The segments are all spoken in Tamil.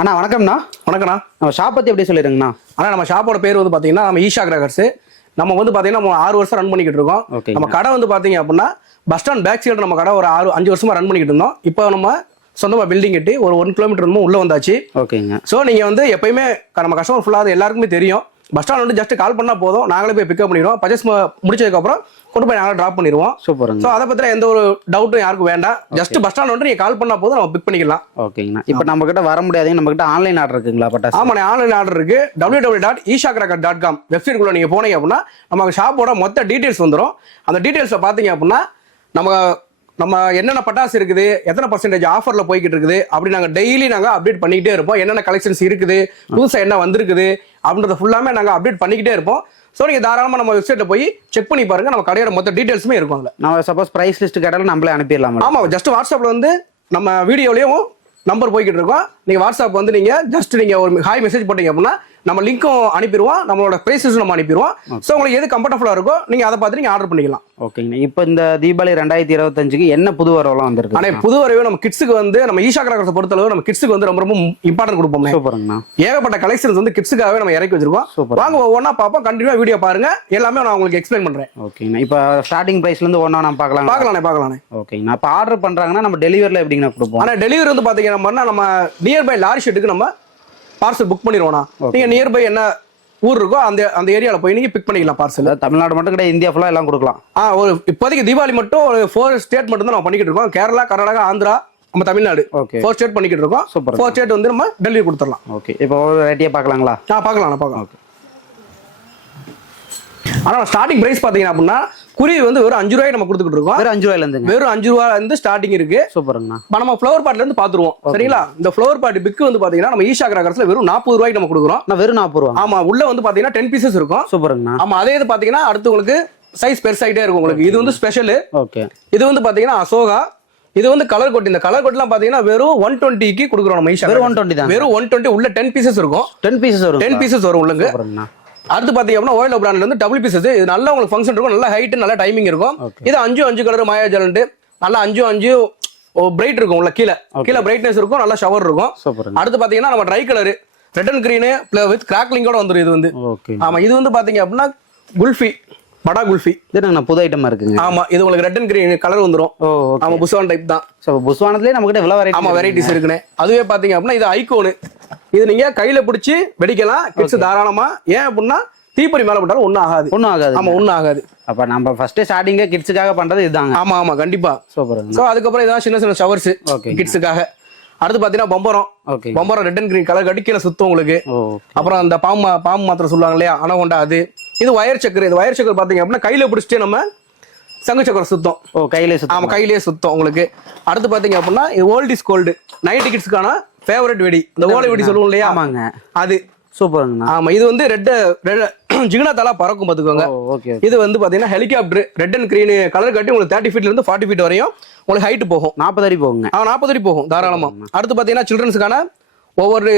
அண்ணா வணக்கம்ண்ணா. வணக்கண்ணா. நம்ம ஷாப் பற்றி எப்படி சொல்லிடுங்கண்ணா? ஆனால் நம்ம ஷாப்போட பேர் வந்து பார்த்தீங்கன்னா நம்ம ஈஷா கிராக்கர்ஸ். நம்ம வந்து பார்த்தீங்கன்னா நம்ம 6 வருஷம் ரன் பண்ணிக்கிட்டு இருக்கோம். நம்ம கடை வந்து பார்த்தீங்க அப்படின்னா பஸ் ஸ்டாண்ட் பேக் சைடு நம்ம கடை ஒரு 5 வருஷமா ரன் பண்ணிக்கிட்டு இருந்தோம். இப்போ நம்ம சொந்தமாக பில்டிங் கட்டி ஒரு 1 கிலோமீட்டர் உள்ள வந்தாச்சு. ஓகேங்க. ஸோ நீங்கள் வந்து எப்பயுமே நம்ம கஸ்டமர் ஃபுல்லாக எல்லாருக்குமே தெரியும். பஸ் ஸ்டாண்ட் வந்து ஜஸ்ட் கால் பண்ணால் போதும், நாங்களே போய் பிக்கப் பண்ணிடுவோம். பர்ச்சேஸ் முடிச்சதுக்கப்புறம் கொண்டு போய் நாங்களே ட்ராப் பண்ணிடுவோம். சூப்பருங்க. ஸோ அதை பற்றி எந்த ஒரு டவுட்டும் யாருக்கும் வேண்டாம். ஜஸ்ட் பஸ் ஸ்டாண்ட் வந்து நீங்கள் கால் பண்ணால் போதும், நம்ம பிக் பண்ணிக்கலாம். ஓகேங்கண்ணா. இப்போ நம்ம கிட்ட வர முடியாதுங்க, நம்ம கிட்ட ஆன்லைன் ஆர்டர் இருக்குங்களா? பட்டாசு ஆமாண்ணே, ஆன்லைன் ஆர்டர் இருக்கு. www.ishakracker.com வெப்சைட்குள்ள நீங்கள் போனீங்க அப்படின்னா நமக்கு ஷாப்போட மொத்த டீட்டெயில்ஸ் வந்துடும். அந்த டீட்டெயில்ஸை பார்த்தீங்க அப்படின்னா நம்ம என்னென்ன பட்டாசு இருக்குது, எத்தனை பர்சன்டேஜ் ஆஃபரில் போய்கிட்டு இருக்குது அப்படி நாங்கள் டெய்லி நாங்கள் அப்டேட் பண்ணிக்கிட்டே இருப்போம். என்னென்ன கலெக்ஷன்ஸ் இருக்குது, புதுசாக என்ன வந்திருக்குது அப்படின்றத ஃபுல்லாமே நாங்கள் அப்டேட் பண்ணிக்கிட்டே இருப்போம். ஸோ நீங்கள் தாராளமாக நம்ம வெப்சைட்டில் போய் செக் பண்ணி பாருங்கள். நம்ம கடையோட மொத்த டீட்டெயில்ஸுமே இருக்கும். நம்ம சப்போஸ் ப்ரைஸ் லிஸ்ட் கேட்டாலும் நம்மளே அனுப்பிடலாம். ஆமாம், ஜஸ்ட் வாட்ஸ்அப்பில் வந்து நம்ம வீடியோலையும் நம்பர் போய்கிட்டு இருக்கோம். நீங்கள் வாட்ஸ்அப் வந்து நீங்கள் ஜஸ்ட் நீங்கள் ஒரு ஹாய் மெசேஜ் போட்டீங்க அப்படின்னா நம்ம லிங்க்கும் அனுப்பிடுவோம், நம்மளோட ப்ரைஸஸும் நம்ம அனுப்பிடுவோம். ஸோ உங்களுக்கு எது கம்ஃபர்டபுளாக இருக்கோ நீங்கள் அதை பார்த்து நீங்கள் ஆர்டர் பண்ணிக்கலாம். ஓகேங்க. இப்போ இந்த தீபாவளி 2025க்கு என்ன புது வரவெல்லாம் வந்திருக்கு? ஆனால் புது வரவே நம்ம கிட்ஸுக்கு வந்து நம்ம ஈஷா கிராக்கர்ஸை பொறுத்தளவு நம்ம கிட்ஸுக்கு வந்து ரொம்ப ரொம்ப இம்பார்ட்டன்ட் கொடுப்போம். சூப்பருங்கண்ணா. ஏகப்பட்ட கலெக்ஷன்ஸ் வந்து கிட்ஸுக்காகவே நம்ம இறக்கி வச்சிருக்கோம். வாங்க ஒவ்வொன்றா பார்ப்போம், கண்டினியூவா வீடியோ பாருங்க, எல்லாமே நான் உங்களுக்கு எக்ஸ்பிளைன் பண்றேன். ஓகேங்கண்ணா. இப்போ ஸ்டார்டிங் பிரைஸ்லேருந்து ஒன்றா நம்ம பார்க்கலானே. ஓகேங்கண்ணா. இப்போ ஆர்டர் பண்ணுறாங்கன்னா நம்ம டெலிவரியில் எப்படிங்கண்ணா கொடுப்போம்? ஆனால் டெலிவரி வந்து பார்த்தீங்கன்னா நம்ம நியர்பை லாரி ஷெட்டுக்கு நம்ம பார்சல் புக் பண்ணிடுவோம்னா நீங்கள் நியர்பை என்ன ஊர் இருக்கோ அந்த ஏரியாவில் போய் நீங்கள் பிக் பண்ணிக்கலாம். பார்சல் தமிழ்நாடு மட்டும் கிடையாது, இந்தியா ஃபுல்லாக எல்லாம் கொடுக்கலாம். ஒரு இப்போதைக்கு தீபாவளி மட்டும் ஒரு 4 ஸ்டேட் மட்டும் தான் நம்ம பண்ணிக்கிட்டு இருக்கோம். கேரளா, கர்நாடகா, ஆந்திரா, நம்ம தமிழ்நாடு 4 ஸ்டேட் பண்ணிக்கிட்டு இருக்கோம். சூப்பர். 4 ஸ்டேட் வந்து நம்ம டெலிவரி கொடுத்துடலாம். ஓகே. இப்போ வெரைட்டியாக பார்க்கலாங்களா? பார்க்கலாம். ஆனால் ஸ்டார்டிங் பிரைஸ் பார்த்தீங்கன்னா அப்படின்னா குருவி வந்து வெறும் 5 ரூபாய்க்கு நம்ம கொடுத்துட்டு இருக்கோம். வெறும் 5 ரூபாயிலேருந்து வெறும் 5 ரூபாயிலிருந்து ஸ்டார்டிங் இருக்கு. சூப்பருங்கண்ணா. நம்ம ஃப்ளவர் பாட்ல இருந்து பாத்துருவோம். சரிங்களா? இந்த ஃப்ளவர் பாட் பிக் வந்து பாத்தீங்கன்னா நம்ம ஈஷா கிராக்கர்ஸ்ல வெறும் 40 ரூபாய்க்கு நம்ம கொடுக்குறோம். வெறும் 40 ரூபா. ஆமா, உள்ள வந்து பாத்தீங்கன்னா 10 பீசஸ் இருக்கும். சூப்பருங்கண்ணா. ஆமா, அதே இது பாத்தீங்கன்னா அடுத்து உங்களுக்கு சைஸ் பெருசாயிட்டே இருக்கும் உங்களுக்கு. இது வந்து ஸ்பெஷல். ஓகே. இது வந்து பாத்தீங்கன்னா அசோகா. இது வந்து கலர் கோட். இந்த கலர் கோட்லாம் பாத்தீங்கன்னா வெறும் 120க்கு கொடுக்குறோம் நம்ம ஈஷா. வெறும் 120 தான். வெறும் 120. உள்ள 10 பீசஸ் இருக்கும். 10 பீசஸ் வரும் உள்ளங்க. அடுத்து பாத்தீங்க அப்படின்னா ஓயிலோ பிராண்ட்ல இருந்து டபுள் பீசஸ். இது நல்லா உங்களுக்கு ஃபங்க்ஷன் இருக்கும், நல்ல ஹைட், நல்ல டைமிங் இருக்கும். இது 5 கலர் மாயாஜலண்ட், நல்லா 5 பிரைட் இருக்கும். உள்ள கீழே பிரைட்னஸ் இருக்கும், நல்லா ஷவர் இருக்கும். அடுத்து பாத்தீங்கன்னா நம்ம tri colour red and green with கிராக்லிங்கோட வந்துரும். இது வந்து ஆமா, இது வந்து பாத்தீங்க அப்படின்னா குல்ஃபி, படா குல்ஃபி. இது புது ஐட்டமா இருக்குங்க. ஆமா, இது உங்களுக்கு ரெட் அண்ட் கிரீன் கலர் வந்துரும். ஆமா, புஸ்வான் டைப் தான். சோ புஸ்வானத்திலே நம்ம கிட்ட இவ்வளவு வெரைட்டி. ஆமா, வெரைட்டிஸ் இருக்குனே. அதுவே பாத்தீங்க அப்படின்னா இது ஐகோன். இது நீங்க கையில பிடிச்சி வெடிக்கலாம் கிட்ஸ் தாராளமா. ஏன் அப்படின்னா தீப்பொறி மேல போட்டாலும் ஒன்னும் ஆகாது. ஆமா, ஒன்னும் ஆகாது. அப்ப நம்ம ஃபர்ஸ்ட் ஸ்டார்டிங்கே கிட்ஸுக்காக பண்றது இதுதாங்க. ஆமா, கண்டிப்பா. சூப்பர். சோ அதுக்கப்புறம் இதான் சின்ன ஷவர்ஸ் கிட்ஸுக்காக. அடுத்து பாத்தீங்கன்னா பம்பரம் ரெட் அண்ட் கிரீன் கலர் கடிக்கல சுத்தம் உங்களுக்கு. அப்புறம் அந்த பாம்பு மாத்திரம் சொல்லுவாங்க இல்லையா, அனகொண்டா, அது. இது வயர் சக்கர். இது வயர் சக்கர் பாத்தீங்க அப்படின்னா கையில பிடிச்சிட்டு நம்ம சங்கு சக்கரம் சுத்தம். கையிலேயே சுத்தம் உங்களுக்கு. அடுத்து பாத்தீங்க அப்படின்னா இது ஓல்ட் இஸ் கோல்டு 90 கிட்ஸ்க்கான ஃபேவரட் வெடி. இந்த ஓலை வெடி சொல்லுவோம் இல்லையா, அது. சூப்பருங்கண்ணா. ஆமா, இது வந்து ரெட் ஜிகினா தலா பறக்கும் பாத்துக்கோங்க. இது வந்து பாத்தீங்கன்னா helicopter red and green colour கட்டி உங்களுக்கு 30 ஃபீட்ல இருந்து 40 ஃபீட் வரையும் உங்களுக்கு ஹைட் போகும். 40 அடி போகுங்க. 40 அடி போகும் தாராளமா. அடுத்து பாத்தீங்கன்னா சில்ட்ரன்ஸுக்கான ஒவ்வொரு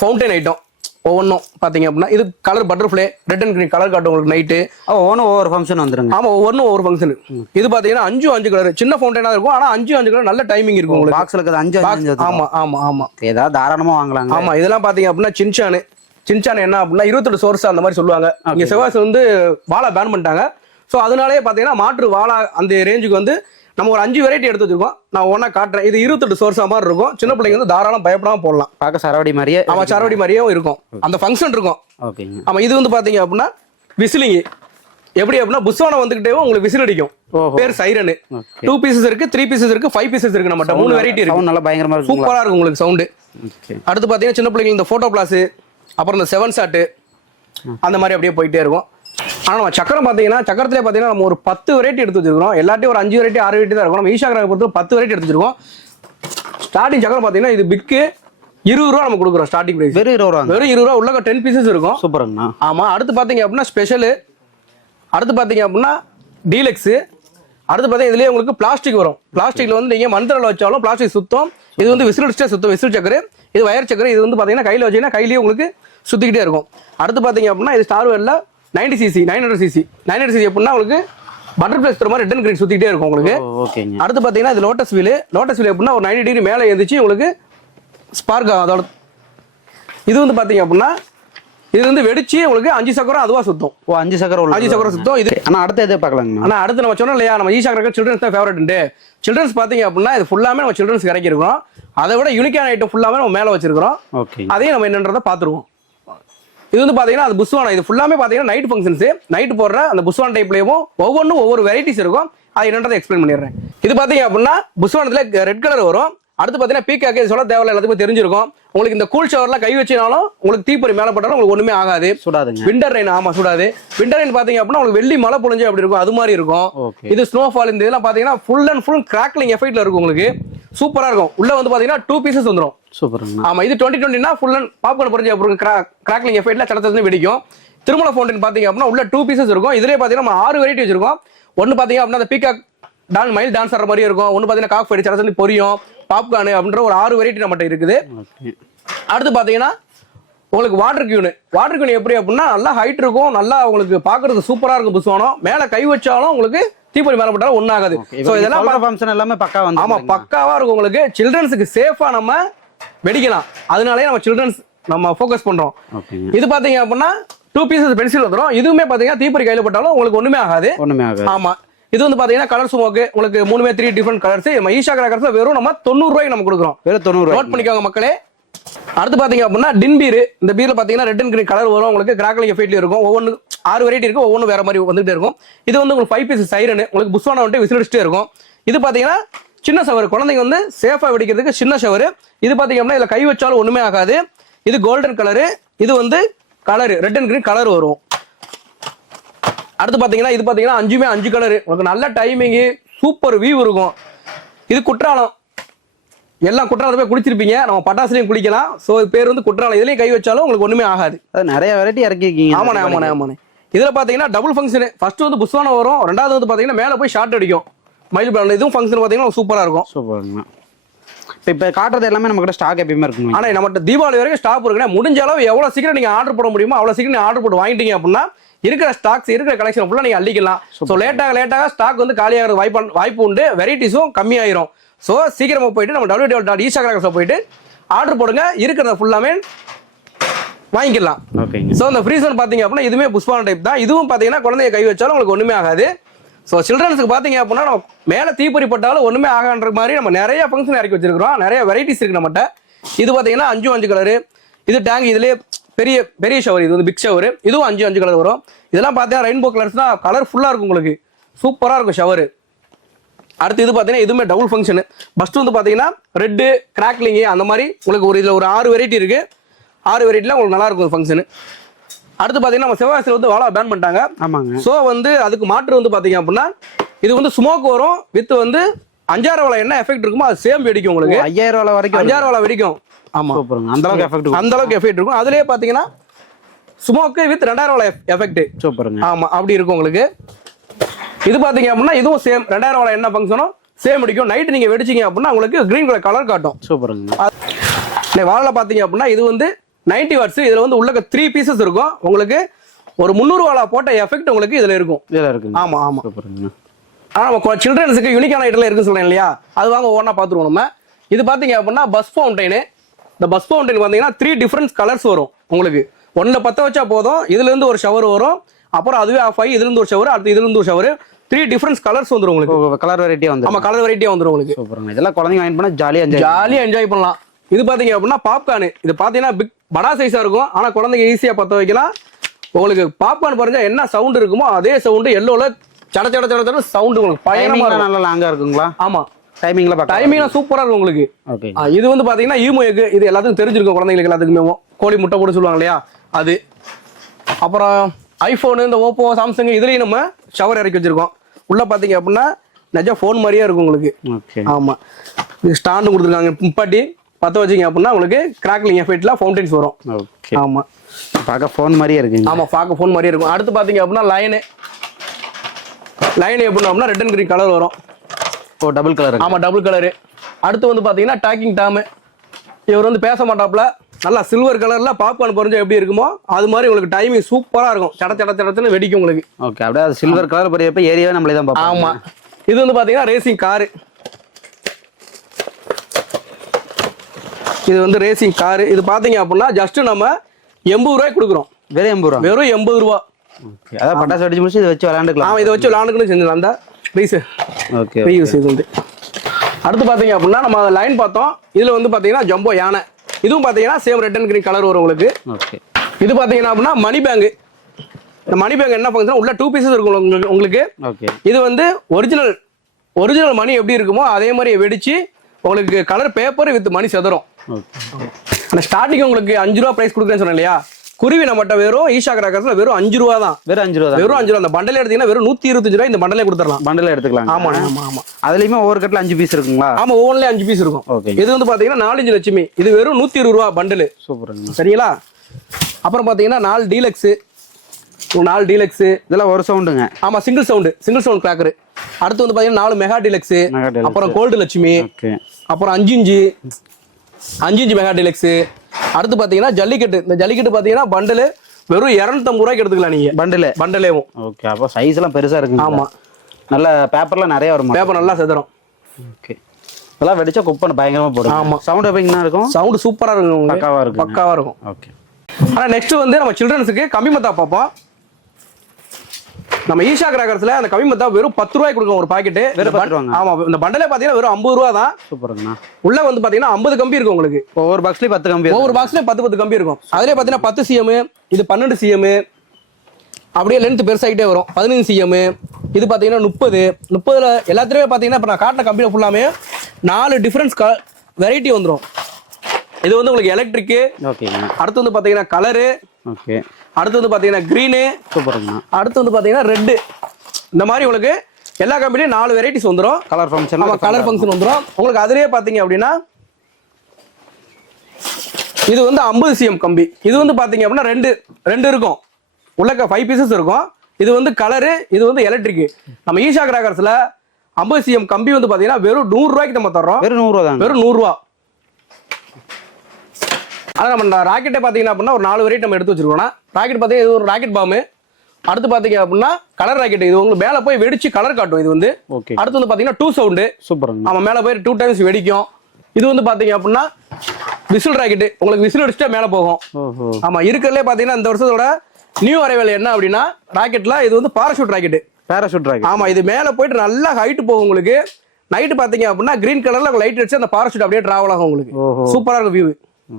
ஃபவுண்டைன் ஐட்டம் ஒவ்வொன்றும் பாத்தீங்க அப்படின்னா இது colour butterfly red and green colour காட்டும் உங்களுக்கு நைட்டு. ஒவ்வொரு ஃபங்க்ஷன் வந்துருங்க. ஆமா, ஒவ்வொரு ஃபங்க்ஷன். இது பாத்தீங்கன்னா 5 கலர் சின்ன ஃபவுண்டைனா இருக்கும். ஆனா 5 கலர் நல்ல டைமிங் இருக்கும் உங்களுக்கு. பாக்ஸ்ல இருக்குது 5. ஆமா. ஏதாவது தாராளமா வாங்கலாம். ஆமா, இதெல்லாம் பாத்தீங்க அப்படின்னா சின்சான் என்ன அப்படின்னா 28 சோர்ஸ் அந்த மாதிரி சொல்லுவாங்க. இங்க செவ்வாய் வந்து வாழை பேன் பண்ணிட்டாங்க. ஸோ அதனாலே பாத்தீங்கன்னா மாற்று வாழை அந்த ரேஞ்சுக்கு வந்து நம்ம ஒரு 5 வெரைட்டி எடுத்து வச்சிருக்கோம். நான் ஒன்னா காட்டுறேன். இது 28 சோர்ஸா மாதிரி இருக்கும். சின்ன பிள்ளைங்க வந்து தாராளம் பயப்படாம போடலாம். பார்க்க சரவடி மாதிரியே. ஆமா, சரவடி மாதிரியே இருக்கும். அந்த ஃபங்க்ஷன் இருக்கும். ஆமா, இது வந்து பாத்தீங்க அப்படின்னா விசிலிங் எப்படி அப்படின்னா புஸ்வானம் வந்துகிட்டே உங்களுக்கு விசில் அடிக்கும். பேர் சைரன். 2 பீசஸ் இருக்கு, 3 பீசஸ் இருக்கு, 5 பீசஸ் இருக்கு. நம்ம 3 வெரைட்டி இருக்கு. நல்லா பயங்கரமா இருக்கும், சூப்பரா இருக்கும் உங்களுக்கு சவுண்டு. அடுத்து பாத்தீங்கன்னா சின்ன பிள்ளைங்க இந்த போட்டோ பிளாஸ், அப்புறம் இந்த 7 ஷாட் அந்த மாதிரி அப்படியே போயிட்டே இருக்கும். ஆனால் நம்ம சக்கரம் பார்த்தீங்கன்னா சக்கரத்திலே பார்த்தீங்கன்னா நம்ம ஒரு 10 வெரைட்டி எடுத்து வச்சிருக்கோம். எல்லாத்தையும் ஒரு 5 வெரைட்டி 6 வெரைட்டி தான் இருக்கும். நம்ம ஈஷா கிராக்கர் பொறுத்து 10 வெரைட்டி எடுத்து வச்சிருக்கோம். ஸ்டார்டிங் சக்கரம் பார்த்தீங்கன்னா இது பிக்கு 20 ரூபா நம்ம கொடுக்குறோம். ஸ்டார்டிங் பிரைஸ் வெறும் 20 ரூபா. உள்ள 10 பீசஸ் இருக்கும். சூப்பருங்கண்ணா. ஆமா, அடுத்து பார்த்தீங்க அப்படின்னா ஸ்பெஷலு. அடுத்து பார்த்தீங்க அப்படின்னா டீலக்ஸு. அடுத்து பார்த்தீங்கன்னா இதுலேயே உங்களுக்கு பிளாஸ்டிக் வரும். பிளாஸ்டிக்ல வந்து நீங்கள் மந்திரில் வச்சாலும் பிளாஸ்டிக் சுத்தம். இது வந்து விசில் அடிச்சா சுத்தம், விசில் சக்கரு. இது வயர் சக்கரு. இது வந்து பார்த்தீங்கன்னா கையில் வச்சீங்கன்னா கையிலேயே உங்களுக்கு சுற்றிக்கிட்டே இருக்கும். அடுத்து பார்த்தீங்க அப்படின்னா இது ஸ்டார் வெல்ல 90cc 900cc அப்படின்னா உங்களுக்கு பட்டர்ஃப்ளை சுத்துற மாதிரி ரெட் அண்ட் கிரீன் சுத்திட்டே இருக்கும் உங்களுக்கு. அடுத்து பாத்தீங்கன்னா இது லோட்டஸ் வீல். லோட்டஸ் வீல் எப்படின்னா ஒரு 90 டிகிரி மேலே எழுந்துச்சு உங்களுக்கு ஸ்பார்க் அதோட இது வந்து பாத்தீங்க அப்படின்னா இது வந்து வெடிச்சு உங்களுக்கு 5 சக்கரம் அதுவா சுத்தும். ஓ 5 சக்கரம் 5 சக்கரம் சுத்தும். இது ஆனா அடுத்து எது பார்க்கலாங்க? ஆனா அடுத்து நம்ம சொன்னோம் இல்லையா, நம்ம ஈஷாக்கு சில்ட்ரன்ஸ் தான் ஃபேவரட். சில்ட்ரன்ஸ் பாத்தீங்க அப்படின்னா இது ஃபுல்லாமே நம்ம சில்ட்ரன்ஸ் இறக்கிருக்கோம். அதை விட யூனிக்கான ஐட்டம் ஃபுல்லாமே நம்ம மேல வச்சிருக்கிறோம். ஓகே, அதையும் நம்ம என்னன்றதை பாத்துருவோம். இது வந்து பாத்தீங்கன்னா அது புஸ்வானா. இது ஃபுல்லாமே பாத்தீங்கன்னா நைட் ஃபங்க்ஷன்ஸ், நைட் போடுற அந்த புஸ்வான் டைப்லயும் ஒவ்வொன்றும் ஒவ்வொரு வெரைட்டிஸ் இருக்கும். அது என்னன்றதை எக்ஸ்பிளைன் பண்ணிடுறேன். இது பாத்தீங்க அப்படின்னா புஸ்வானத்துல ரெட் கலர் வரும். அடுத்து பாத்தீங்கன்னா பீக்காக்கு சொல்ல தேவையில்ல, எல்லாத்துக்கும் தெரிஞ்சிருக்கும். உங்களுக்கு இந்த கூல் ஷவர்ல கை வச்சினாலும் உங்களுக்கு தீப்பொறி மேல போட்டாலும் உங்களுக்கு ஒண்ணுமே ஆகாது, சுடாதுங்க. விண்டர் ரெயின், ஆமா சுடாது. விண்டர் ரெயின் பாத்தீங்க அப்படின்னா உங்களுக்கு வெள்ளி மழை பொழிஞ்சு அப்படி இருக்கும், அது மாதிரி இருக்கும். இது ஸ்னோஃபால், இந்த இதெல்லாம் பாத்தீங்கன்னா ஃபுல் அண்ட் ஃபுல் கிராக்லிங் எஃபெக்ட்ல இருக்கும். உங்களுக்கு சூப்பரா இருக்கும். உள்ள வந்து பாத்தீங்கன்னா 2 பீசஸ் வந்துரும். சூப்பருங்க. ஆமா, இது 2020னா ஃபுல் அண்ட் பாப்கார்ன் பொறிஞ்சு அப்புறம் கிராக்லிங் எஃபெக்ட்ல சடச்சடன்னு வெடிக்கும். திருமலை ஃபவுண்டன் பாத்தீங்க அப்படின்னா உள்ள 2 பீசஸ் இருக்கும். இதுலயே பாத்தீங்கன்னா நம்ம 6 வெரைட்டி வச்சிருக்கோம். ஒன்னு பாத்தீங்க அப்படின்னா அந்த பீகாக் மயில் டான்ஸ் ஆடுற மாதிரி இருக்கும். ஒன்னு பாத்தீங்கன்னா காக் ஃபைட் சடச்சடன்னு பொரியும், பாப்கார்ன் அப்படின்ற ஒரு 6 வெரைட்டி நம்மகிட்ட இருக்குது. அடுத்து பாத்தீங்கன்னா உங்களுக்கு வாட்டர் கியூன். வாட்டர் கியூன் எப்படி அப்படின்னா நல்லா ஹைட் இருக்கும், நல்லா உங்களுக்கு பாக்குறதுக்கு சூப்பரா இருக்கும். புஸ்வானம் மேல கை வச்சாலும் உங்களுக்கு தீப்பொறி மேல போட்டாலும் ஒன்னும் ஆகாது. சோ இதெல்லாம் ஃபங்க்ஷன் எல்லாமே பக்கா வந்து, ஆமா பக்காவா இருக்கும். உங்களுக்கு சில்ட்ரன்ஸ்க்கு சேஃபா நம்ம வெடிக்கலாம். அதனாலயே நம்ம சில்ட்ரன்ஸ் நம்ம ஃபோக்கஸ் பண்றோம். இது பாத்தீங்க அப்படின்னா 2 பீசஸ் பென்சில் வந்துரும். இதுவுமே பாத்தீங்கன்னா தீப்பொறி கையில போட்டாலும் உங்களுக்கு ஒண்ணுமே ஆகாது. ஆமா, இது வந்து பாத்தீங்கன்னா கலர் ஸ்மோக். உங்களுக்கு 3 டிஃபரெண்ட் கலர்ஸ். நம்ம ஈஷா கிராக்கர்ஸ் வெறும் நம்ம 90 ரூபாய்க்கு நம்ம கொடுக்குறோம். வெறும் 90 நோட் பண்ணிக்கோங்க மக்களே. அடுத்து பாத்தீங்க அப்படின்னா டின் பீர். இந்த பீர்ல பாத்தீங்கன்னா ரெட் அண்ட் கிரீன் கலர் வரும். உங்களுக்கு கிராக்லிங் எஃபெக்ட்ல இருக்கும். ஒவ்வொன்று 6 வெரைட்டி இருக்கும். ஒவ்வொன்றும் வேற மாதிரி வந்துட்டே இருக்கும். இது வந்து உங்களுக்கு 5 பீஸ் சைரன். உங்களுக்கு புஸ்வானா வந்துட்டு விசிலடிச்சுட்டே இருக்கும். இது பாத்தீங்கன்னா சின்ன ஷவர், குழந்தைங்க வந்து சேஃபா வெடிக்கிறதுக்கு சின்ன ஷவர். இது பாத்தீங்க அப்படின்னா இதுல கை வச்சாலும் ஒண்ணுமே ஆகாது. இது கோல்டன் கலரு. இது வந்து colour red and green colour வரும். அடுத்து பாத்தீங்கன்னா இது பாத்தீங்கன்னா 5மே 5 கலர். உங்களுக்கு நல்ல டைமிங், சூப்பர் வியூ இருக்கும். இது குற்றாலம். எல்லாம் குற்றாலத்தை போய் குளிச்சிருப்பீங்க. நம்ம பட்டாசுலையும் குளிக்கலாம். சோ பேர் வந்து குற்றாலம். இதுலயும் கை வச்சாலும் உங்களுக்கு ஒண்ணுமே ஆகாது. நிறைய வெரைட்டி இறக்கிருக்கீங்க. ஆமாண்ணே ஆமாண்ணே ஆமாண்ணே. இதுல பாத்தீங்கன்னா டபுள் ஃபங்க்ஷன். ஃபர்ஸ்ட் வந்து புஸ்வானம் வரும். ரெண்டாவது வந்து பாத்தீங்கன்னா மேல போய் ஷார்ட் அடிக்கும் மயில் பிளான். இதுவும் ஃபங்க்ஷன் பாத்தீங்கன்னா சூப்பரா இருக்கும். சூப்பருங்க. இப்ப காட்டுறது எல்லாமே நம்ம கிட்ட ஸ்டாக் எப்பயுமே இருக்கும். ஆனா நம்மகிட்ட தீபாவளி வரைக்கும் ஸ்டாக் இருக்குன்னா முடிஞ்ச அளவு எவ்வளவு சீக்கிரம் நீங்க ஆர்டர் போட முடியுமோ அவ்வளவு சீக்கிரம் நீங்க ஆர்டர் போட்டு வாங்கிட்டீங்க அப்படின்னா இருக்கிற ஸ்டாக்ஸ், இருக்கிற கலெக்ஷன் ஃபுல்லா நீங்க அள்ளிக்கலாம். சோ லேட்டாக ஸ்டாக் வந்து காலியாகிறது வாய்ப்பு உண்டு. வெரைட்டிஸும் கம்மியாயிரும். சோ சீக்கிரமா போயிட்டு நம்ம www.ishagrackers போயிட்டு ஆர்டர் போடுங்க. இருக்கிறத ஃபுல்லாமே வாங்கிக்கலாம். சோ இந்த ஃப்ரீசர் பாத்தீங்க அப்படின்னா இதுவுமே புஷ்பான டைப் தான். இதுவும் பாத்தீங்கன்னா குழந்தைய கை வச்சாலும் உங்களுக்கு ஒண்ணுமே ஆகாது. சோ சில்ட்ரன்ஸ்க்கு பாத்தீங்க அப்படின்னா நம்ம மேல தீப்பொறி போட்டாலும் ஒண்ணுமே ஆகான்ற மாதிரி நம்ம நிறைய ஃபங்க்ஷன் இறக்கி வச்சிருக்கிறோம். நிறைய வெரைட்டிஸ் இருக்கு நம்மகிட்ட. இது பாத்தீங்கன்னா 5 கலரு. இது டேங்க். இதுலயே பெரிய பெரிய ஷவர். இது வந்து பிக் ஷவர். இதுவும் 5 கலர் வரும். இதெல்லாம் பார்த்தீங்கன்னா ரெயின்போ கலர்ஸ்னா கலர் ஃபுல்லா இருக்கும். உங்களுக்கு சூப்பரா இருக்கும் ஷவர். அடுத்து இது பாத்தீங்கன்னா இதுவுமே டபுள் ஃபங்க்ஷன். ஃபர்ஸ்ட் வந்து பாத்தீங்கன்னா ரெட் கிராக்லிங் அந்த மாதிரி உங்களுக்கு இதுல ஒரு 6 வெரைட்டி இருக்கு. 6 வெரைட்டில உங்களுக்கு நல்லா இருக்கும் ஃபங்க்ஷன். அடுத்து பாத்தீங்கன்னா நம்ம செவ்வாய்ல வந்து வாழை பேன் பண்ணிட்டாங்க. ஆமாங்க. சோ வந்து அதுக்கு மாற்று வந்து பாத்தீங்க அப்படின்னா இது வந்து ஸ்மோக் வரும் வித் வந்து 5000 வாழை என்ன எஃபெக்ட் இருக்குமோ அது சேம் வெடிக்கும். உங்களுக்கு 5000 வாழை வரைக்கும் 5000 வாழை வெடிக்கும். ஆமா, அந்த அளவுக்கு எஃபெக்ட் இருக்கும். அதுலயே பாத்தீங்கன்னா ஸ்மோக் வித் 2000 வாழை எஃபெக்ட். சூப்பருங்க. ஆமா, அப்படி இருக்கும் உங்களுக்கு. இது பாத்தீங்க அப்படின்னா இதுவும் சேம் 2000 வாழை என்ன ஃபங்க்ஷனோ சேம் அடிக்கும். நைட் நீங்க வெடிச்சீங்க அப்படின்னா உங்களுக்கு கிரீன் கலர் காட்டும். சூப்பருங்க. வாழை பாத்தீங்க அப்படின்னா இது வந்து 90 வாட்ஸ். இதுல வந்து உள்ள 3 பீசஸ் இருக்கும். உங்களுக்கு ஒரு 300 வாழை போட்ட எஃபெக்ட் உங்களுக்கு இதுல இருக்கும். ஆமா ஆமா. சூப்பருங்க. ஆனா நம்ம சில்ட்ரன்ஸுக்கு யூனிக்கான ஐட்டம்ல இருக்குன்னு சொல்றேன் இல்லையா, அது வாங்க ஒவ்வொன்றா பாத்துருவோம் நம்ம. இது பாத்தீங்க அப்படின்னா பஸ் ஃபவுண்டைன். இந்த பஸ் ஃபவுண்டைன் பாத்தீங்கன்னா 3 டிஃபரண்ட் கலர்ஸ் வரும். உங்களுக்கு ஒன்னுல பத்த வச்சா போதும். இதுல இருந்து ஒரு ஷவர் வரும். அப்புறம் அதுவே ஆஃப் ஆகி இதுல இருந்து ஒரு ஷவர், அடுத்து இதுல இருந்து ஒரு ஷவர். 3 டிஃபரண்ட் கலர்ஸ் வந்துரும் உங்களுக்கு. கலர் வெரைட்டியா வந்துரும். ஆமா, கலர் வெரைட்டியா வந்துரும் உங்களுக்கு. சூப்பருங்க. இதெல்லாம் குழந்தைங்க வாங்கி பண்ணா ஜாலியா என்ஜாய் பண்ணலாம். இது பாத்தீங்க அப்படின்னா பாப்கார்ன். இது பாத்தீங்கன்னா பிக் படா சைஸா இருக்கும். ஆனா குழந்தைங்க ஈஸியா பத்த வைக்கலாம். உங்களுக்கு பாப்கார்ன் பாருங்க என்ன சவுண்ட் இருக்குமோ அதே சவுண்ட் எல்லோல சட சட சட சவுண்ட் உங்களுக்கு பயங்கரமா நல்லா லாங்கா இருக்குங்களா? ஆமா, டைமிங்ல சூப்பரா இருக்கும் உங்களுக்கு. இது வந்து பாத்தீங்கன்னா ஈமோ எக். இது எல்லாத்துக்கும் தெரிஞ்சிருக்கும் குழந்தைங்களுக்கு எல்லாத்துக்குமே. கோழி முட்டை போட்டு சொல்லுவாங்க இல்லையா அது. அப்புறம் ஐபோன், இந்த ஓப்போ, சாம்சங் இதுலயும் நம்ம ஷவர் இறக்கி வச்சிருக்கோம். உள்ள பாத்தீங்க அப்படின்னா நிஜம் போன் மாதிரியே இருக்கும் உங்களுக்கு. ஆமா, இது ஸ்டாண்டு கொடுத்துருக்காங்க. முப்பாட்டி பத்த வச்சிங்க அப்படின்னா உங்களுக்கு கிராக்லிங் எஃபெக்ட்ல ஃபவுண்டைன்ஸ் வரும். ஆமா, பார்க்க போன் மாதிரியே இருக்கு. ஆமா, பார்க்க போன் மாதிரியே இருக்கும். அடுத்து பாத்தீங்க அப்படின்னா லைன் எப்படின்னா ரெட் அண்ட் கிரீன் கலர் வரும். ஓ, டபுள் கலர். ஆமா, டபுள் கலர். அடுத்து வந்து பாத்தீங்கன்னா டாக்கிங் டாம். இவர் வந்து பேச மாட்டாப்ல. நல்லா சில்வர் கலர்ல பாப்கார்ன் பொரிஞ்சா எப்படி இருக்குமோ அது மாதிரி உங்களுக்கு டைமிங் சூப்பரா இருக்கும். சட சட சடன்னு வெடிக்கும் உங்களுக்கு. ஓகே, அப்படியே அது சில்வர் கலர் பொரியப்ப ஏரியாவே நம்மளே தான் பார்ப்போம். ஆமா, இது வந்து பாத்தீங்கன்னா ரேசிங் கார். இது வந்து ரேசிங் காரு. இது பாத்தீங்க அப்படின்னா ஜஸ்ட் நம்ம 80 ரூபாய்க்கு கொடுக்குறோம். வெறும் 80 ரூபா. வெறும் 80 ரூபா. ஓகே. அதான் பட்டாசு வெடிச்சு முடிச்சு இதை வச்சு விளையாண்டுக்கலாம். இதை வச்சு விளையாண்டுக்கணும் செஞ்சிடலாம். அந்த ப்ரைஸ். ஓகே. யூஸ் இது வந்து. அடுத்து பாத்தீங்க அப்படின்னா நம்ம லைன் பார்த்தோம். இதுல வந்து பாத்தீங்கன்னா ஜம்போ யானை. இதுவும் பாத்தீங்கன்னா same red and green colour வரும் உங்களுக்கு. ஓகே. இது பாத்தீங்கன்னா அப்படின்னா மணி பேங்க். இந்த மணி பேங்க் என்ன ஃபங்க்ஷன் உள்ள 2 பீசஸ் இருக்கும் உங்களுக்கு. ஓகே. இது வந்து ஒரிஜினல் மணி எப்படி இருக்குமோ அதே மாதிரி வெடிச்சு உங்களுக்கு கலர் பேப்பர் வித் மணி செதறும். அந்த ஸ்டார்டிங் உங்களுக்கு 5 ரூபா பிரைஸ் கொடுக்குறேன்னு சொன்னேன் இல்லையா? குருவி நம்மகிட்ட வெறும் ஈஷா கிராக்கர்ஸ்ல வெறும் 5 ரூபா தான். வெறும் 5 ரூபா. வெறும் 5 ரூபா. அந்த பண்டல் எடுத்தீங்கன்னா வெறும் 125 ரூபாய் இந்த பண்டலே கொடுத்துடலாம். பண்டலே எடுத்துக்கலாம். ஆமா ஆமா ஆமா. அதுலயுமே ஒவ்வொரு கட்டில 5 பீஸ் இருக்குங்களா? ஆமா, ஒவ்வொன்றுலயும் 5 பீஸ் இருக்கும். ஓகே. இது வந்து பாத்தீங்கன்னா 4 லட்சுமி. இது வெறும் 120 ரூபா பண்டல். சூப்பருங்க. சரிங்களா? அப்புறம் பாத்தீங்கன்னா 4 டீலக்ஸ். 4 டீலக்ஸ். இதெல்லாம் ஒரு சவுண்டுங்க. ஆமா, சிங்கிள் சவுண்ட் கிராக்கர். அடுத்து வந்து பாத்தீங்கன்னா 4 மெகா டீலக்ஸ். அப்புறம் கோல்டு லட்சுமி. ஓகே. அப்புறம் 5 இன்ச் மெகா டீலக்ஸ். அடுத்து பாத்தீங்கன்னா ஜல்லிக்கட்டு. இந்த ஜல்லிக்கட்டு பாத்தீங்கன்னா பண்டல் வெறும் 250 ரூபாய்க்கு எடுத்துக்கலாம் நீங்க. பண்டலேவும். ஓகே. அப்போ சைஸ் எல்லாம் பெருசா இருக்கு. ஆமா. நல்ல பேப்பர்லாம் நிறைய வரும். பேப்பர் நல்லா செதறும். ஓகே. இதெல்லாம் வெடிச்சா குப்பை பயங்கரமா போடும். ஆமா. சவுண்ட் எப்படின்னா இருக்கும்? சவுண்ட் சூப்பரா இருக்கும். பக்காவா இருக்கும். ஓகே. ஆனா நெக்ஸ்ட் வந்து நம்ம சில்ட்ரன்ஸுக்கு கம்மி மத்தா பார்ப்போம். நம்ம ஈஷா கிராக்கர்ஸ்ல அந்த கம்மி மத்தா வெறும் 10 ரூபாய்க்கு கொடுக்கும் ஒரு பாக்கெட். வெறும் 10 ரூபாங்க. ஆமா, இந்த பண்டலே பாத்தீங்கன்னா வெறும் 50 ரூபா தான். சூப்பருங்கண்ணா. உள்ள வந்து பாத்தீங்கன்னா 50 கம்பி இருக்கும் உங்களுக்கு. ஒவ்வொரு பாக்ஸ்லயும் 10 கம்பி. ஒவ்வொரு பாக்ஸ்லயும் 10 கம்பி இருக்கும். அதுலயே பாத்தீங்கன்னா 10 சிஎம், இது 12 சிஎம். அப்படியே லென்த் பெருசாகிட்டே வரும். 15 சிஎம். இது பாத்தீங்கன்னா 30ல எல்லாத்துலயுமே பாத்தீங்கன்னா இப்ப நான் காட்டின கம்பியில ஃபுல்லாமே 4 டிஃபரன்ஸ் வெரைட்டி வந்துடும். இது வந்து உங்களுக்கு எலக்ட்ரிக். ஓகேங்க. அடுத்து வந்து பாத்தீங்கன்னா கலரு. ஓகே. அடுத்து வந்து பாத்தீங்கன்னா கிரீனு. சூப்பருங்க. அடுத்து வந்து பாத்தீங்கன்னா ரெட். இந்த மாதிரி உங்களுக்கு எல்லா கம்பெனியும் 4 வெரைட்டிஸ் வந்துடும். Colour function. ஆமா, கலர் ஃபங்க்ஷன் வந்துடும் உங்களுக்கு. அதுலயே பாத்தீங்க அப்படின்னா இது வந்து 50 சிஎம் கம்பி. இது வந்து பாத்தீங்க அப்படின்னா ரெண்டு இருக்கும். உள்ளக்க 5 பீசஸ் இருக்கும். இது வந்து கலரு, இது வந்து எலக்ட்ரிக். நம்ம ஈஷா கிராக்கர்ஸ்ல 50 சிஎம் கம்பி வந்து பாத்தீங்கன்னா வெறும் 100 ரூபாய்க்கு நம்ம தர்றோம். வெறும் 100 ரூபா தான். வெறும் 100 ரூபா. ஆனால் நம்ம ராக்கெட்டை பார்த்தீங்கன்னா அப்படின்னா ஒரு 4 வெரைட்டி நம்ம எடுத்து வச்சிருக்கோம்னா, ராக்கெட் பார்த்தீங்கன்னா இது ஒரு ராக்கெட் பாம்பு. அடுத்து பார்த்தீங்க அப்படின்னா கலர் ராக்கெட். இது உங்களுக்கு மேலே போய் வெடிச்சு கலர் காட்டும். இது வந்து ஓகே. அடுத்து வந்து பார்த்தீங்கன்னா 2 சவுண்டு. சூப்பருங்க. நம்ம மேலே போய் 2 டைம்ஸ் வெடிக்கும். இது வந்து பார்த்தீங்க அப்படின்னா விசில் ராக்கெட். உங்களுக்கு விசில் அடிச்சுட்டா மேலே போகும். ஆமா, இருக்கிறதுலே பார்த்தீங்கன்னா இந்த வருஷத்தோட நியூ அரைவல் என்ன அப்படின்னா ராக்கெட்ல இது வந்து பாராசூட் ராக்கெட். ஆமா, இது மேலே போயிட்டு நல்லா ஹைட் போகும் உங்களுக்கு. நைட்டு பார்த்தீங்க அப்படின்னா கிரீன் கலர்ல லைட் அடிச்சு அந்த பாராசூட் அப்படியே டிராவல் ஆகும் உங்களுக்கு. சூப்பரா இருக்கும் வியூ.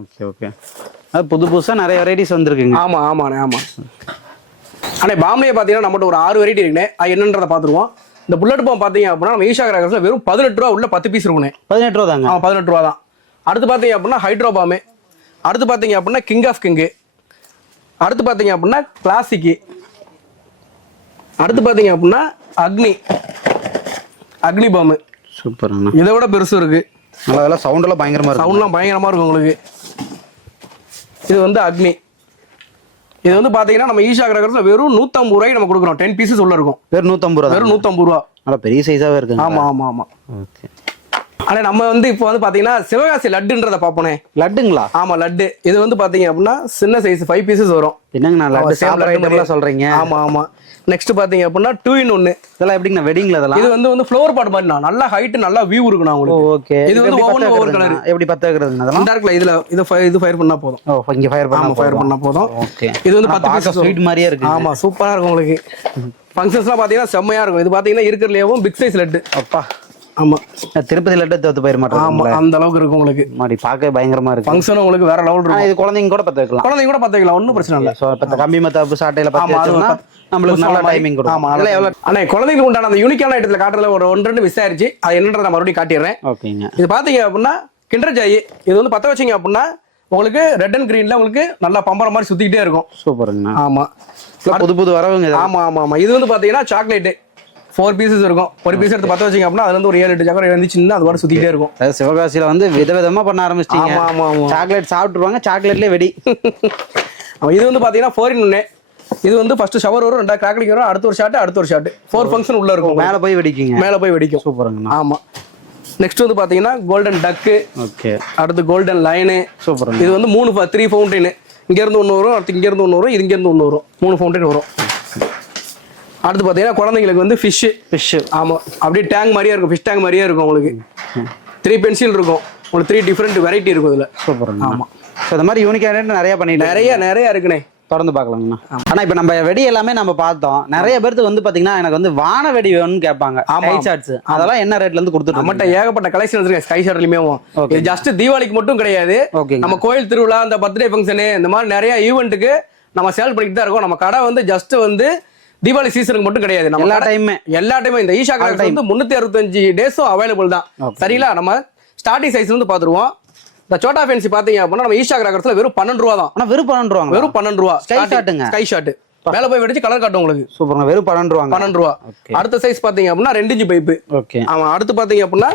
Okay okay. அது புதுசா நிறைய வெரைட்டிஸ் வந்திருக்குங்க. ஆமா ஆமாண்ணே. ஆமா. ஆனால் பாம்பே பார்த்தீங்கன்னா நம்மகிட்ட ஒரு 6 வெரைட்டி இருக்குண்ணே. அது என்னன்றதை பார்த்துருவோம். இந்த புல்லட் பாம்பு பார்த்தீங்க அப்படின்னா நம்ம ஈஷா கிராக்கர்ஸ்ல வெறும் 18 ரூபா உள்ள 10 பீஸ் இருக்குண்ணே. 18 ரூபா தாங்க. 18 ரூபா தான். அடுத்து பார்த்தீங்க அப்படின்னா ஹைட்ரோ பாம்பு. அடுத்து பார்த்தீங்க அப்படின்னா கிங் ஆஃப் கிங்கு. அடுத்து பார்த்தீங்க அப்படின்னா கிளாசிக்கு. அடுத்து பார்த்தீங்க அப்படின்னா அக்னி பாம்பு. சூப்பர். இதை விட பெருசு இருக்கு. அதெல்லாம் சவுண்டெல்லாம் பயங்கரமா இருக்கும். சவுண்ட்லாம் பயங்கரமா இருக்கும் உங்களுக்கு. இது வந்து அக்னி. இது வந்து பாத்தீங்கன்னா நம்ம ஈஷா கிராக்கர்ஸ்ல வெறும் 150 ரூபாய்க்கு நம்ம கொடுக்குறோம். 10 பீசஸ் உள்ள இருக்கும். வெறும் 150 ரூபா. வெறும் 150 ரூபா. நல்லா பெரிய சைஸாவே இருக்கு. ஆமா ஆமா ஆமா. ஓகே. ஆனா நம்ம வந்து இப்போ வந்து பாத்தீங்கன்னா சிவகாசி லட்டுன்றத பாப்போனே. லட்டுங்களா? ஆமா, லட்டு. இது வந்து பாத்தீங்க அப்படின்னா சின்ன சைஸ் 5 பீசஸ் வரும். என்னங்க நான் லட்டு சாப்பிடுறேன்னு சொல்றீங்க? ஆமா ஆமா. நெக்ஸ்ட் பாத்தீங்க அப்படின்னா 2 in 1. இதெல்லாம் எப்படிங்க வெட்டிங்ல இதெல்லாம்? இது வந்து ஃப்ளோர் பாட் மாதிரி நல்லா ஹைட் நல்லா வியூ இருக்குண்ணா உங்களுக்கு. ஓகே. இது வந்து ஒவ்வொரு கலர். எப்படி பத்த வைக்கிறதுங்க அதெல்லாம்? டார்க்ல இது ஃபயர் பண்ணா போதும். ஓ, இங்க ஃபயர் பண்ணா போதும். ஓகே. இது வந்து 10 பீஸ் ஸ்வீட் மாதிரியே இருக்கு. ஆமா, சூப்பரா இருக்கும் உங்களுக்கு. ஃபங்க்ஷன்ஸ்லாம் பாத்தீங்கன்னா செம்மையா இருக்கும். இது பாத்தீங்கன்னா இருக்கிறதுலயும் பிக் சைஸ் லட்டு. அப்பா. ஆமா, திருப்பதி லட்டு தோத்து போயிட மாட்டோம். ஆமா, அந்த அளவுக்கு இருக்கும் உங்களுக்கு. மாடி பார்க்க பயங்கரமா இருக்கு. ஃபங்க்ஷன் உங்களுக்கு வேற லெவல் இருக்கும். இது குழந்தைங்க கூட பத்த வைக்கலாம். ஒன்றும் பிரச்சனை இல்லை. சோ இப்ப கம்பி மத்தாப்பு சாட்டையில பத்த வச்சோம்னா நம்மளுக்கு நல்ல டைமிங் கொடுக்கும். ஆமா. அண்ணே, குழந்தைங்களுக்கு உண்டான அந்த யூனிக்கான ஐட்டத்துல காட்டுறதுல ஒரு 1-2 மிஸ் ஆயிருச்சு. அது என்னன்றத நான் மறுபடியும் காட்டிடுறேன். ஓகேங்க. இது பாத்தீங்க அப்படின்னா கிண்டர் ஜாய். இது வந்து பத்த வச்சீங்க அப்படின்னா உங்களுக்கு ரெட் அண்ட் கிரீன்ல உங்களுக்கு நல்லா பம்பர மாதிரி சுத்திக்கிட்டே இருக்கும். சூப்பருங்க. ஆமா, புது வரவுங்க. ஆமா ஆமா ஆமா. இது வந்து பாத்தீங்கன்னா சாக்லேட் 4 பீசஸ் இருக்கும். ஒரு பீஸ் எடுத்து பத்த வச்சீங்க அப்படின்னா அதுல இருந்து ஒரு 7-8 சக்கரை வந்துச்சுன்னா அது மாதிரி சுத்திக்கிட்டே இருக்கும். அதாவது சிவகாசியில வந்து விதவிதமா பண்ண ஆரம்பிச்சிட்டீங்க. ஆமா ஆமா ஆமா. சாக்லேட் சாப்பிட்டுருவாங்க, சாக்லேட்லயே வெடி. இது வந்து பாத்தீங்கன்னா 4 in 1. இது வந்து ஃபர்ஸ்ட் ஷவர் வரும், 2 கிராக்லிங் வரும், அடுத்த ஒரு ஷாட் 4 ஃபங்க்ஷன் உள்ள இருக்கும். மேல போய் வெடிக்கும். சூப்பருங்க. ஆமா. நெக்ஸ்ட் வந்து பாத்தீங்கன்னா கோல்டன் டக்கு. ஓகே. அடுத்து கோல்டன் லைனு. சூப்பருங்க. இது வந்து 3 ஃபவுண்டைன். இங்க இருந்து ஒன்று வரும், அடுத்து இங்க இருந்து ஒன்று வரும், இது இங்க இருந்து ஒன்று வரும். 3 ஃபவுண்டைன் வரும். அடுத்து பாத்தீங்கன்னா குழந்தைங்களுக்கு வந்து ஃபிஷ். ஆமா, அப்படியே டேங்க் மாதிரியே இருக்கும். ஃபிஷ் டேங்க் மாதிரியே இருக்கும் உங்களுக்கு. 3 பென்சில் இருக்கும். உங்களுக்கு 3 டிஃபரெண்ட் வெரைட்டி இருக்கும் இதுல. சூப்பருங்க. ஆமா. ஸோ இந்த மாதிரி யூனிக்கான நிறைய பண்ணிட்டு நிறைய இருக்குண்ணே. தொடர்ந்து பார்க்கலாங்கண்ணா. ஆனா இப்ப நம்ம வெடி எல்லாமே நம்ம பார்த்தோம். நிறைய பேருக்கு வந்து பாத்தீங்கன்னா எனக்கு வந்து வான வெடி வேணும்னு கேட்பாங்க. ஸ்கை ஷாட்ஸ் அதெல்லாம் என்ன ரேட்ல இருந்து கொடுத்துட்டு நம்மகிட்ட ஏகப்பட்ட கலெக்ஷன் இருக்கு ஸ்கை ஷாட்லயுமே. இது ஜஸ்ட் தீபாவளிக்கு மட்டும் கிடையாது. நம்ம கோயில் திருவிழா, இந்த பர்த்டே ஃபங்க்ஷன், இந்த மாதிரி நிறைய ஈவெண்ட்டுக்கு நம்ம சேல் பண்ணிட்டு தான் இருக்கோம். நம்ம கடை வந்து ஜஸ்ட் வந்து தீபாவளி சீசனுக்கு மட்டும் கிடையாது. நம்ம எல்லா டைமும் இந்த ஈஷா கடை வந்து 365 டேஸும் அவைலபிள் தான். சரிங்களா? நம்ம ஸ்டார்டிங் சைஸ்ல இருந்து பாத்துருவோம். இந்த சோட்டா ஃபேன்சி பாத்தீங்க அப்படின்னா நம்ம ஈஷா கிராக்கர்ஸ்ல வெறும் 12 ரூபா தான். வெறும் 12 ரூபா. வெறும் 12 ரூபா. ஸ்கை ஷாட் மேல போய் வெடிச்சு கலர் காட்டும் உங்களுக்கு. சூப்பர்ங்க. வெறும் 12 ரூபா. 12 ரூபா. அடுத்த சைஸ் பாத்தீங்க அப்படின்னா 2 இன்ச் பைப். ஓகே. ஆமா. அடுத்து பாத்தீங்க அப்படின்னா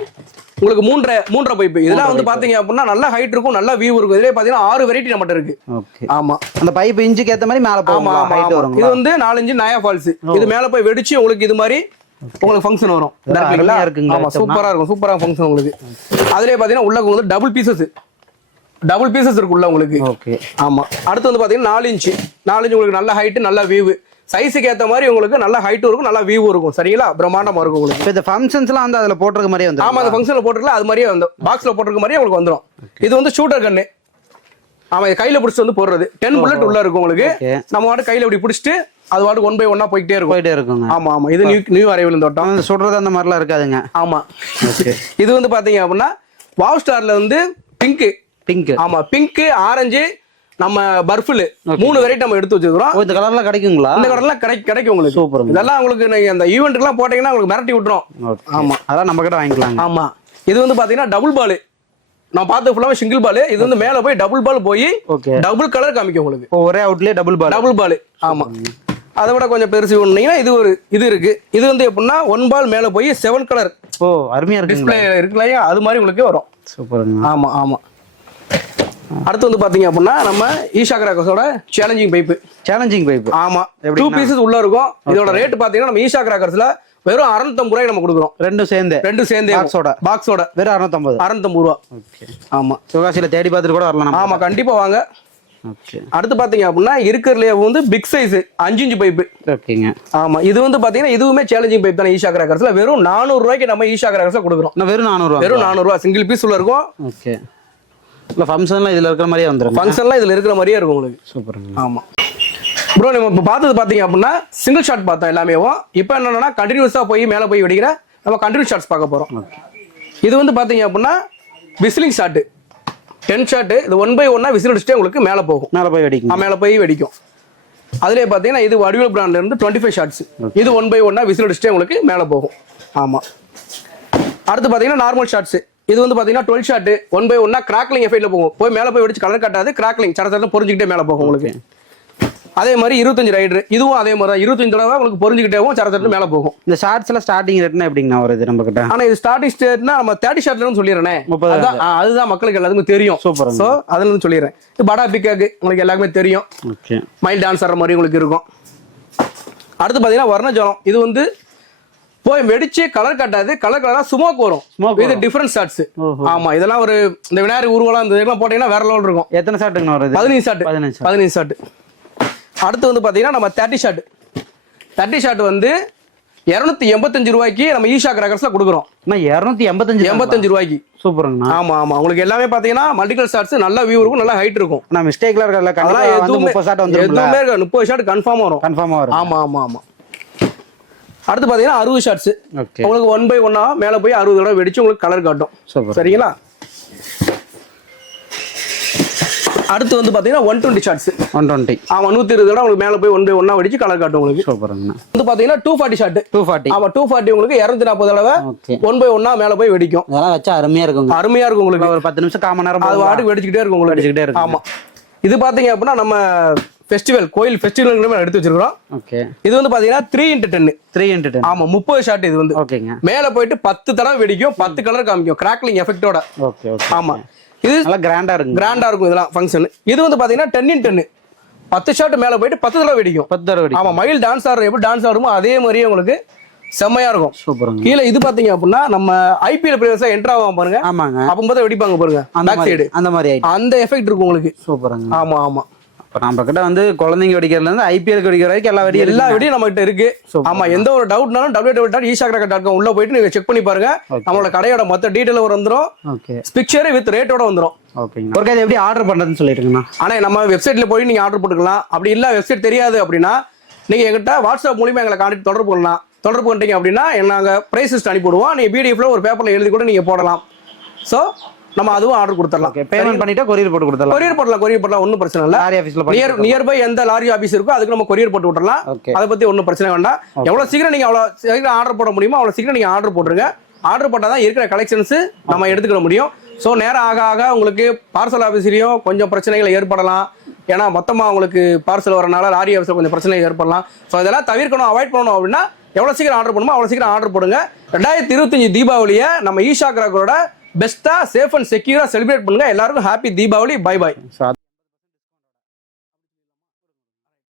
உங்களுக்கு 3.5 பைப். இதெல்லாம் வந்து பாத்தீங்க அப்படின்னா நல்ல ஹைட் இருக்கும், நல்ல வியூ இருக்கும். இதுலயே பாத்தீங்கன்னா 6 வெரைட்டி நம்மட்ட இருக்கு. ஓகே. ஆமா. அந்த பைப் இன்ச்சுக்கு ஏத்த மாதிரி மேல போகும். ஹைட் வரும். இது வந்து 4 இன்ச் நயா ஃபால்ஸ். இது மேல போய் வெடிச்சு உங்களுக்கு இது மாதிரி உங்களுக்கு ஃபங்க்ஷன் வரும். ஆமா. சூப்பரா இருக்கும். சூப்பரா ஃபங்க்ஷன் உங்களுக்கு. அதுலயே பாத்தீங்கன்னா உள்ள வந்து டபுள் பீசஸ் இருக்குள்ள உங்களுக்கு. ஓகே. ஆமா. அடுத்து வந்து பாத்தீங்கன்னா 4 இன்ச் உங்களுக்கு நல்ல ஹைட், நல்ல வியூ. சைஸுக்கு ஏத்த மாதிரி உங்களுக்கு நல்ல ஹைட்டும் இருக்கும், நல்ல வியூ இருக்கும். சரிங்களா? பிரம்மாண்டமா இருக்கும் உங்களுக்கு. இந்த ஃபங்க்ஷன்ஸ்லாம் வந்து அதுல போட்டுருக்க மாதிரியே வந்து. ஆமா. அந்த ஃபங்க்ஷன்ல போட்டுருக்கல அது மாதிரியே வந்து பாக்ஸ்ல போட்டுருக்க மாதிரியே உங்களுக்கு வந்துடும். இது வந்து ஷூட்டர் கன்னு. ஆமா. இது கையில பிடிச்சிட்டு வந்து போடுறது. 10 புல்லட் உள்ள இருக்கும் உங்களுக்கு. நம்ம வாட்டு கையில இப்படி பிடிச்சிட்டு அது வாட்டு 1 by 1 போயிட்டே இருக்குங்க. ஆமா. இது நியூ அரைவல் தோட்டம். சுடுறது அந்த மாதிரிலாம் இருக்காதுங்க. ஆமா. இது வந்து பாத்தீங்க அப்படின்னா வாவ் ஸ்டார்ல வந்து பிங்க். ஆமா. பிங்க், ஆரஞ்சு, நம்ம பர்ஃபில் 3 வெரைட்டி நம்ம எடுத்து வச்சிருக்கோம். இந்த கலர்ல கிடைக்குங்களா? இந்த கலர்ல கிடைக்கும் உங்களுக்கு. சூப்பர். இதெல்லாம் உங்களுக்கு நீங்க அந்த ஈவென்ட்க்குலாம் போட்டீங்கன்னா உங்களுக்கு மிரட்டி விட்டுரும். ஆமா. அதான் நம்ம கிட்ட வாங்கிக்கலாம். ஆமா. இது வந்து பாத்தீங்கன்னா டபுள் பால். நான் பார்த்து ஃபுல்லாவே சிங்கிள் பால். இது வந்து மேல போய் டபுள் பால் போய் டபுள் கலர் காமிக்கும் உங்களுக்கு. ஒரே அவுட்லயே டபுள் பால். ஆமா. அதை விட கொஞ்சம் பெருசு ஒண்ணீங்கன்னா இது இருக்கு. இது வந்து எப்படின்னா 1 பால் மேல போய் 7 கலர். ஓ, அருமையா இருக்கு. டிஸ்ப்ளே இருக்குல்லையா? அது மாதிரி உங்களுக்கு வரும். சூப்பருங்க. ஆமா. அடுத்து வந்து பாத்தீங்க அப்படின்னா நம்ம ஈஷா கிராக்கர்ஸோட சேலஞ்சிங் பைப். ஆமா. 2 பீசஸ் உள்ள இருக்கும். இதோட ரேட் பாத்தீங்கன்னா நம்ம ஈஷா கிராக்கர்ஸ்ல வெறும் 650 ரூபாய்க்கு நம்ம கொடுக்குறோம். ரெண்டும் சேர்ந்து பாக்ஸோட வெறும் 650 ரூபா. ஓகே. ஆமா. சிவகாசியில தேடி பார்த்துட்டு கூட வரலாம். ஆமா. கண்டிப்பா வாங்க. ஓகே. அடுத்து பாத்தீங்க அப்படின்னா இருக்கிறதுல வந்து பிக் சைஸ் 5 இன்ச் பைப். ஓகேங்க. ஆமா. இது வந்து பாத்தீங்கன்னா இதுவுமே சேலஞ்சிங் பைப் தான். ஈஷா கிராக்கர்ஸ்ல வெறும் 400 ரூபாய்க்கு நம்ம ஈஷா கிராக்கர்ஸ்ல கொடுக்குறோம். வெறும் 400 ரூபா. சிங்கிள் பீஸ் உள்ள இருக்கும். ஓகே. இல்ல ஃபங்க்ஷன்லாம் இதுல இருக்கிற மாதிரியே வந்துரும். ஃபங்க்ஷன்லாம் இதுல இருக்கிற மாதிரியே இருக்கும் உங்களுக்கு. சூப்பருங்க. ஆமா. ப்ரோ நம்ம இப்போ பார்த்தது பாத்தீங்க அப்படின்னா சிங்கிள் ஷாட் பார்த்தோம் எல்லாமே. இப்போ என்னன்னா கண்டினியூஸா போய் மேல போய் வெடிக்கிற நம்ம கண்டினியூஸ் ஷாட்ஸ் பார்க்க போறோம். இது வந்து பாத்தீங்க அப்படின்னா விசிலிங் ஷாட் 10 ஷாட். இது 1 by 1 விசில் அடிச்சுட்டே உங்களுக்கு மேல போகும். மேல போய் வெடிக்கும். அதுலயே பாத்தீங்கன்னா இது வடிவல் பிராண்ட்ல இருந்து 25 ஷாட்ஸ். இது 1 by 1 விசில் அடிச்சுட்டே உங்களுக்கு மேல போகும். ஆமா. அடுத்து பாத்தீங்கன்னா நார்மல் ஷாட்ஸ். இது வந்து பாத்தீங்கன்னா 12 ஷாட் 1 by 1 கிராக்லிங் எஃபெக்ட்ல போகும். போய் மேல போய் வெடிச்சு கலர் காட்டாது. கிராக்லிங் சடசடன்னு பொரிஞ்சுக்கிட்டே மேல போகும் உங்களுக்கு. அதே மாதிரி 25 ரைடர். இதுவும் அதே மாதிரி தான். 25 தடவை உங்களுக்கு பொரிஞ்சுக்கிட்டேவும் சடசடன்னு மேல போகும். இந்த ஷார்ட்ஸ்ல ஸ்டார்டிங் ரேட்னா எப்படிங்கண்ணா வருது நம்ம கிட்ட? ஆனா இது ஸ்டார்டிங் ஸ்டேட்னா நம்ம 30 ஷாட்லன்னு சொல்லிடுறேன். அதுதான் மக்களுக்கு எல்லாத்துக்கும் தெரியும். சூப்பர். சோ அதுல சொல்லிடுறேன். இது படா பிக்காக்கு உங்களுக்கு எல்லாருமே தெரியும். ஓகே. மைல் டான்ஸ் ஆடுற மாதிரி உங்களுக்கு இருக்கும். அடுத்து பாத்தீங்கன்னா வர்ணஜலம். இது வந்து போய் வெடிச்சு கலர் காட்டாது. கலரா ஸ்மோக் வரும். இது டிஃபரண்ட் ஷாட்ஸ். ஆமா. இதெல்லாம் ஒரு இந்த விநாயகர் ஊர்வலம் இந்த இதெல்லாம் போட்டீங்கன்னா வேற லெவல் இருக்கும். எத்தனை ஷாட்டுங்க வருது? 15 ஷாட். அடுத்து வந்து பாத்தீங்கன்னா நம்ம 30 ஷாட் வந்து 285 ரூபாய்க்கு நம்ம ஈஷா கிராக்கர்ஸ்ல கொடுக்குறோம். 285 ரூபாய்க்கு. சூப்பருங்க. ஆமா. உங்களுக்கு எல்லாமே பாத்தீங்கன்னா மல்டிகல் ஷாட்ஸ், நல்ல வியூ இருக்கும், நல்ல ஹைட் இருக்கும். நான் மிஸ்டேக்ல இருக்கல. அதெல்லாம் எதுவுமே 30 ஷாட் கன்ஃபார்மா வரும். ஆமா. அடுத்து பாத்தீங்கன்னா 60 ஷாட்ஸ். உங்களுக்கு 1 by 1 மேல போய் 60 தடவை வெடிச்சு உங்களுக்கு கலர் காட்டும். சரிங்களா? அடுத்து வந்து பாத்தீங்கன்னா 120 ஷாட்ஸ். 120. ஆமா. 120 தடவை உங்களுக்கு மேல போய் 1 by 1 வெடிச்சு கலர் காட்டும் உங்களுக்கு. சூப்பருங்க. வந்து பாத்தீங்கன்னா 240 ஷாட். 240. ஆமா. 240 உங்களுக்கு 240 தடவை 1 by 1 மேல போய் வெடிக்கும். அதெல்லாம் வச்சா அருமையா இருக்கும் உங்களுக்கு. ஒரு 10 நிமிஷம் 1/4 மணி நேரம் அது வாட்டுக்கு வெடிச்சிட்டே இருக்கும் உங்களுக்கு. ஆமா. இது பாத்தீங்க அப்படின்னா நம்ம ஃபெஸ்டிவல் கோயில் ஃபெஸ்டிவல் எடுத்து வச்சிருக்கோம். ஓகே. இது வந்து பாத்தீங்கன்னா 3x10. ஆமா. 30 ஷாட் இது வந்து. ஓகேங்க. மேல போயிட்டு 10 தடவை வெடிக்கும், 10 கலர் காமிக்கும் கிராக்லிங் எஃபெக்ட்டோட. ஓகே. ஆமா. இது நல்லா கிராண்டா இருக்கும் இதெல்லாம் ஃபங்க்ஷன். இது வந்து பாத்தீங்கன்னா 10x10. 10 ஷாட் மேல போயிட்டு 10 தடவை வெடிக்கும். ஆமா. மயில் டான்ஸ் ஆடுற எப்படி டான்ஸ் ஆடுமோ அதே மாதிரியே உங்களுக்கு செம்மையா இருக்கும். சூப்பருங்க. கீழே இது பாத்தீங்க அப்படின்னா நம்ம ஐபிஎல் பிளேயர்ஸா என்டர் ஆவாங்க பாருங்க. ஆமாங்க. அப்ப பார்த்தா வெடிப்பாங்க பாருங்க. பேக் சைடு அந்த மாதிரி அந்த எஃபெக்ட் இருக்கும் உங்களுக்கு. சூப்பருங்க. ஆமா. இப்போ நம்ம கிட்ட வந்து குழந்தைங்க வெடிக்கிறதுல இருந்து ஐபிஎல் வெடிக்கிற வரைக்கும் எல்லா வெடியும் நம்ம கிட்ட இருக்கு. ஆமா, எந்த ஒரு டவுட்னாலும் www.eShakraCar.com உள்ள போயிட்டு நீங்க செக் பண்ணி பாருங்க. நம்மளோட கடையோட மொத்த டீடைல் வந்துரும். ஓகே, பிக்சர் வித் ரேட்டோட வந்துரும். ஓகேங்க. ஒரு எப்படி ஆர்டர் பண்றதுன்னு சொல்லிட்டுங்கண்ணா. ஆனா நம்ம வெப்சைட்ல போய் நீங்க ஆர்டர் போட்டுக்கலாம். அப்படி இல்ல வெப்சைட் தெரியாது அப்படின்னா நீங்க எங்கிட்ட வாட்ஸ்அப் மூலியமா எங்களை கான்டாக்ட் தொடர்பு பண்ணலாம். தொடர்பு பண்ணிட்டீங்க அப்படின்னா நாங்க பிரைஸ் லிஸ்ட் அனுப்பிடுவோம். நீங்க பிடிஎஃப்ல ஒரு பேப்பர்ல எழுதி கூட நீங்க போடலாம். சோ நம்ம அதுவும் ஆர்டர் கொடுத்துடலாம். பேமெண்ட் பண்ணிட்டா கொரியர் போட்டு கொடுத்துடலாம். கொரியர் போடலாம், ஒன்றும் பிரச்சனை இல்லை. லாரி ஆஃபீஸ்ல நியர்பை எந்த லாரி ஆஃபீஸ் இருக்கோ அதுக்கு நம்ம கொரியர் போட்டு விட்டுறலாம். அதை பத்தி ஒன்றும் பிரச்சனை வேண்டாம். எவ்வளவு சீக்கிரம் நீங்க அவ்வளோ சீக்கிரம் ஆர்டர் போட முடியுமோ அவ்வளோ சீக்கிரம் நீங்க ஆர்டர் போட்டுருங்க. ஆர்டர் போட்டால் தான் இருக்கிற கலெக்ஷன்ஸ் நம்ம எடுத்துக்கிட முடியும். ஸோ நேரம் ஆக ஆக உங்களுக்கு பார்சல் ஆஃபீஸ்லையும் கொஞ்சம் பிரச்சனைகள் ஏற்படலாம். ஏன்னா மொத்தமாக உங்களுக்கு பார்சல் வரனால லாரி ஆஃபீஸில் கொஞ்சம் பிரச்சனை ஏற்படலாம். ஸோ இதெல்லாம் தவிர்க்கணும், அவாய்ட் பண்ணணும் அப்படின்னா எவ்வளோ சீக்கிரம் ஆர்டர் பண்ணுமோ அவ்வளோ சீக்கிரம் ஆர்டர் போடுங்க. 2025 தீபாவளியை நம்ம eShakraCar பெஸ்ட்டாக சேஃப் அண்ட் செக்யூராக செலிப்ரேட் பண்ணுங்க. எல்லாருக்கும் ஹாப்பி தீபாவளி. Bye bye.